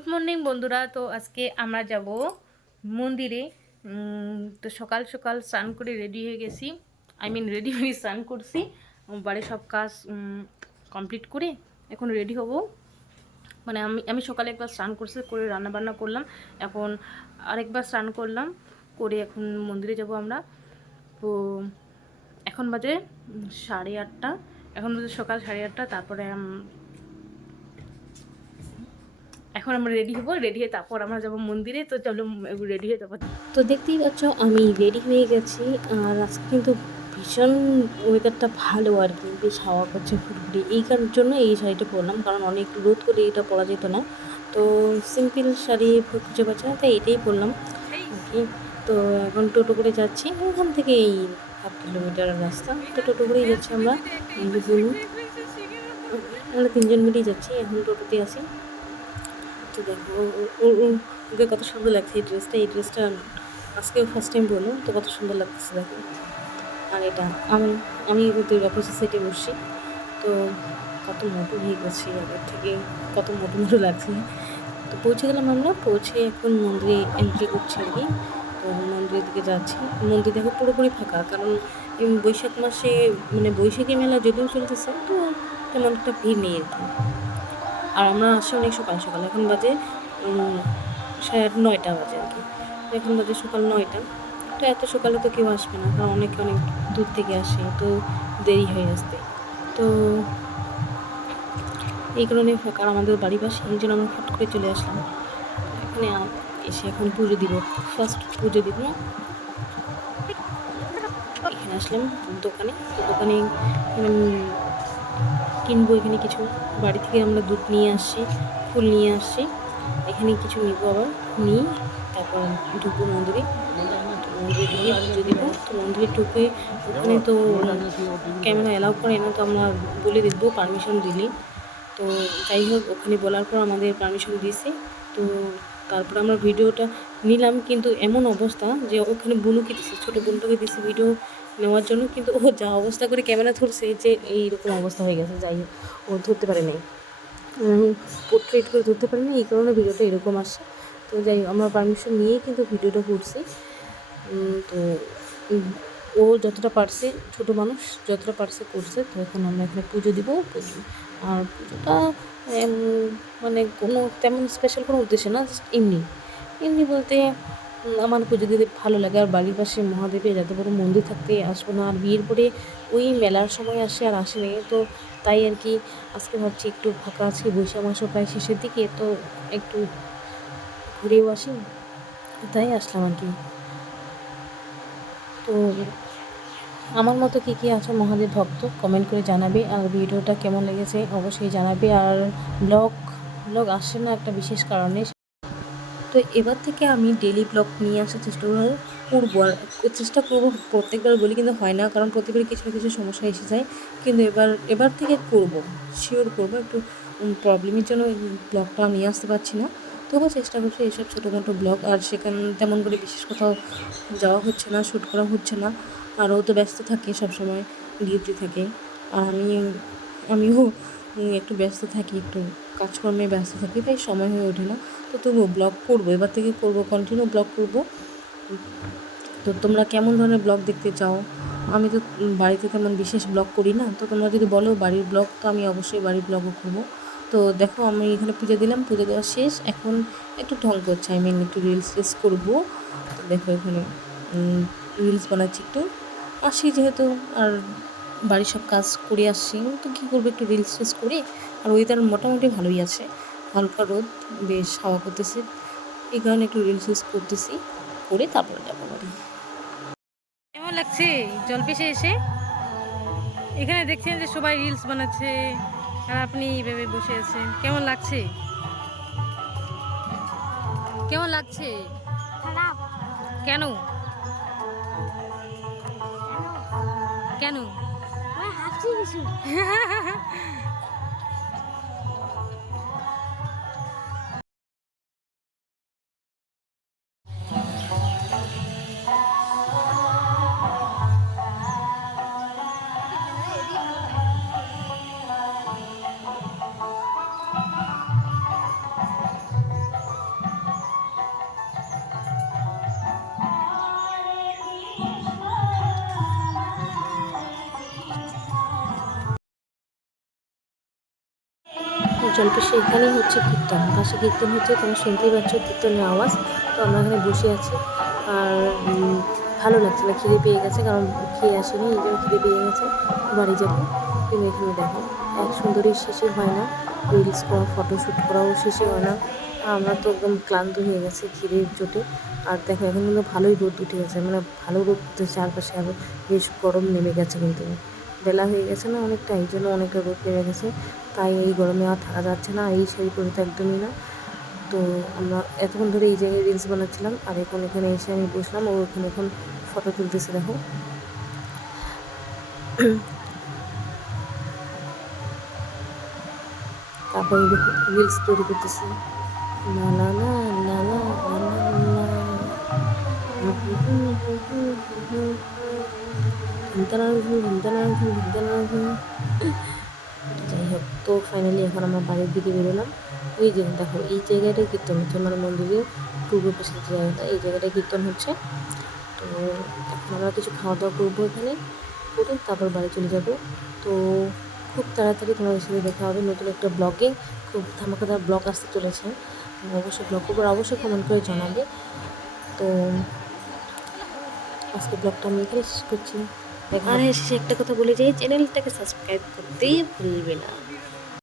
Good morning বন্ধুরা। তো আজকে আমরা যাব মন্দিরে। তো সকাল সকাল স্নান করে রেডি হয়ে গেছি। আই মিন রেডি হয়ে স্নান করছি। বাড়ির সব কাজ কমপ্লিট করে এখন রেডি হব। মানে আমি আমি সকালে একবার স্নান করছি, করে রান্না বান্না করলাম। এখন আরেকবার স্নান করলাম, করে এখন মন্দিরে যাব আমরা। তো এখন বাজে সাড়ে আটটা। এখন বাজে সকাল সাড়ে আটটা, তারপরে এখন আমরা রেডি হব রেডি হয়ে তারপর আমরা যাব মন্দিরে তো চলো রেডি হয়ে তারপর তো দেখতেই পাচ্ছ আমি রেডি হয়ে গেছি আর আজকে কিন্তু ভীষণ ওয়েদারটা ভালো আর কি বেশ হাওয়া করছে ফুটফুটি এই কারণের জন্য এই শাড়িটা পরলাম কারণ অনেক রোদ করে এটা পরা যেত না। তো সিম্পল শাড়ি খুঁজে পাচ্ছি না তাই এটাই পরলাম। আর কি তো এখন টোটো করে যাচ্ছি ওখান থেকে এই হাফ কিলোমিটার রাস্তা তো টোটো করেই যাচ্ছি আমরা আমরা তিনজন মিলেই যাচ্ছি এখন টোটোতে আসি তো দেখো। ওকে কত সুন্দর লাগছে এই ড্রেসটা এই ড্রেসটা আজকেও ফার্স্ট টাইম বললাম, তো কত সুন্দর লাগতেছে দেখো। আর এটা, আমি আমি ওদের অপোজিট সাইডে বসছি, তো কত মোটু হয়ে গেছি আগের থেকে, কত মোটু মোটু লাগছে। তো পৌঁছে গেলাম আমরা, পৌঁছে এখন মন্দিরে এন্ট্রি করছি আর কি। তো মন্দিরের দিকে যাচ্ছি। মন্দির দেখো পুরোপুরি ফাঁকা, কারণ বৈশাখ মাসে মানে বৈশাখী মেলা যদিও চলতেছে, তো তেমন একটা ভিড় নেই আর কি। আর আমরা আসি অনেক সকাল সকাল। এখন বাজে সাড়ে নয়টা বাজে আর কি। এখন বাজে সকাল নয়টা। তো এত সকালে তো কেউ আসবে না, কারণ অনেকে অনেক দূর থেকে আসে, তো দেরি হয়ে আসতে। তো এই কারণে ফাঁকা আমাদের বাড়ি পাশে এই জন্য আমরা ফট করে চলে আসলাম। এখানে এসে এখন পুজো দিব। ফার্স্ট পুজো দিব। এখানে আসলাম দোকানে। তো দোকানে কিনবো, এখানে কিছু বাড়ি থেকে আমরা দুধ নিয়ে আসছি ফুল নিয়ে আসছি এখানে কিছু নিবো আবার নিই তারপর ঢুকবো মন্দিরে। মন্দিরে ঢুকে পুজো দিব তো মন্দিরে ঢুকে ওখানে তো ক্যামেরা অ্যালাউ করে না, তো আমরা বলে দেখব পারমিশন দিলে তো যাই হোক, ওখানে বলার পর আমাদের পারমিশন দিয়েছে। তো তারপর আমরা ভিডিওটা নিলাম, কিন্তু এমন অবস্থা যে ওখানে বুনুকে দিছি, ছোটো বোনটাকে দিছি, ভিডিও নেওয়ার জন্য, কিন্তু ও যা অবস্থা করে ক্যামেরা ধরছে, যে এইরকম অবস্থা হয়ে গেছে, যাই ও ধরতে পারে নাই। পোর্ট্রেট করে ধরতে পারি না এই কারণে ভিডিওটা এরকম আসছে। তো যাই আমরা পারমিশন নিয়েই কিন্তু ভিডিওটা করছি। তো ও যতটা পারছে, ছোটো মানুষ যতটা পারছে করছে, তো এখন আমরা এখানে পুজো দিব, পুজো- আর পুজোটা মানে কোনো তেমন স্পেশাল কোনো উদ্দেশ্য না জাস্ট এমনি। এমনি বলতে আমার পুজো দিতে ভালো লাগে আর বাড়ির পাশে মহাদেবের এত বড় মন্দির থাকতে আসব না, আর বিয়ের পরে ওই মেলার সময় আসে আর আসে নাই তো তাই আর কি আজকে ভাবছি একটু ফাঁকা আজকে বৈশাখ মাসও প্রায় শেষের দিকে, তো একটু ঘুরেও আসি। তাই আসলাম আর কি। তো আমার মতো কী কী আছে মহাদেব ভক্ত কমেন্ট করে জানাবে আর ভিডিওটা কেমন লেগেছে অবশ্যই জানাবে। আর ব্লগ ব্লগ আসছে না একটা বিশেষ কারণে তো এবার থেকে আমি ডেলি ব্লগ নিয়ে আসার চেষ্টা করব আর চেষ্টা করব প্রত্যেকবার বলি কিন্তু হয় না, কারণ প্রত্যেকবার কিছু না কিছু সমস্যা এসে যায়। কিন্তু এবার এবার থেকে করব শিওর করব, একটু প্রবলেমের জন্য ব্লগটা নিয়ে আসতে পারছি না। তবুও চেষ্টা করছি এইসব ছোটো মোটো ব্লগ আর সেখানে, তেমন করে বিশেষ কোথাও যাওয়া হচ্ছে না শ্যুট করা হচ্ছে না। আর ও তো ব্যস্ত থাকে সবসময় ডিউটি থাকে। আর আমি আমিও একটু ব্যস্ত থাকি একটু। কাজকর্মে ব্যস্ত থাকি, তাই সময় হয়ে ওঠে না। তো তবুও ব্লগ করব। এবার থেকে করব কন্টিনিউ ব্লগ করব। তো তোমরা কেমন ধরনের ব্লগ দেখতে চাও? আমি তো বাড়িতে তেমন বিশেষ ব্লগ করি না। তো তোমরা যদি বলো, বাড়ির ব্লগ তো আমি অবশ্যই বাড়ির ব্লগও করব। তো দেখো, আমি এখানে পুজো দিলাম। পুজো দেওয়া শেষ। এখন একটু ঢং করছে। আই মিন একটু রিলস টিলস করব। দেখো এখানে রিলস বানাচ্ছি একটু। আসি যেহেতু, আর বাড়ির সব কাজ করে আসছি তো কী করব একটু রিলস টিলস করে। আর ওয়েদার মোটামুটি ভালোই আছে। হালকা রোদ বেশ হাওয়া করতেছে। এই কারণে একটু রিলস টিলস করতেছি। করে তারপরে যাব বাড়ি। কেমন লাগছে? জলপেশে এসে? এখানে দেখছেন যে সবাই রিলস বানাচ্ছে। আর আপনি এইভাবে বসে আছেন। কেমন লাগছে? কেমন লাগছে? খারাপ। কেন? কেন? আমি জলপেশে এখানেই হচ্ছে কীর্তন। পাশে কীর্তন হচ্ছে, তোমরা শুনতেই পাচ্ছ কীর্তনের আওয়াজ। তো আমরা এখানে বসে আছি। আর ভালো লাগছে না, খিদে পেয়ে গেছে, কারণ খেয়ে আসেনি, এই জন্য খিদে পেয়ে গেছে। বাড়ি যাব, তুমি এখানে দেখো। এক সুন্দরী শেষে হয় না, রিলস করা ফটোশ্যুট করাও শেষে হয় না। আমরা তো একদম ক্লান্ত হয়ে গেছে খিদের চোটে আর দেখো, এখন কিন্তু ভালোই রোদ উঠে গেছে মানে ভালো রোদ চারপাশে আরও বেশ গরম নেমে গেছে কিন্তু। বেলা হয়ে গেছে না অনেকটা এই জন্য অনেকটা রোদ নেমে গেছে। তাই এই গরমে আর থাকা যাচ্ছে না, এই শাড়ি পরে তো একদমই না। তো আমরা এতক্ষণ ধরে এই জায়গায় রিলস বানাচ্ছিলাম, আর এখন এখানে এসে আমি বসলাম, ও এখানে এখন ফটো তুলতেছে, দেখো। তারপরে রিলস তৈরি করতেছি। না যাই হোক তো ফাইনালি এখন আমরা বাড়ির দিকে বেরোলাম ওই যে দেখো এই জায়গাটায় কীর্তন হচ্ছে মানে মন্দিরের পূর্ব যে জায়গাটা এই জায়গাটায় কীর্তন হচ্ছে তো এখন আমরা কিছু খাওয়া দাওয়া করব এখানে করে তারপর বাড়ি চলে যাব। তো খুব তাড়াতাড়ি তোমাদের সাথে দেখা হবে নতুন একটা ব্লগে খুব ধামাকাদার ব্লগ আসতে চলেছে। অবশ্যই ব্লগ উপর অবশ্যই কমেন্ট করে জানাবে। তো আজকে ব্লগটা আমি এখানে শেষ করছি। আর হ্যাঁ শেষে একটা কথা বলে যাই চ্যানেলটাকে সাবস্ক্রাইব করতেই ভুলবে না।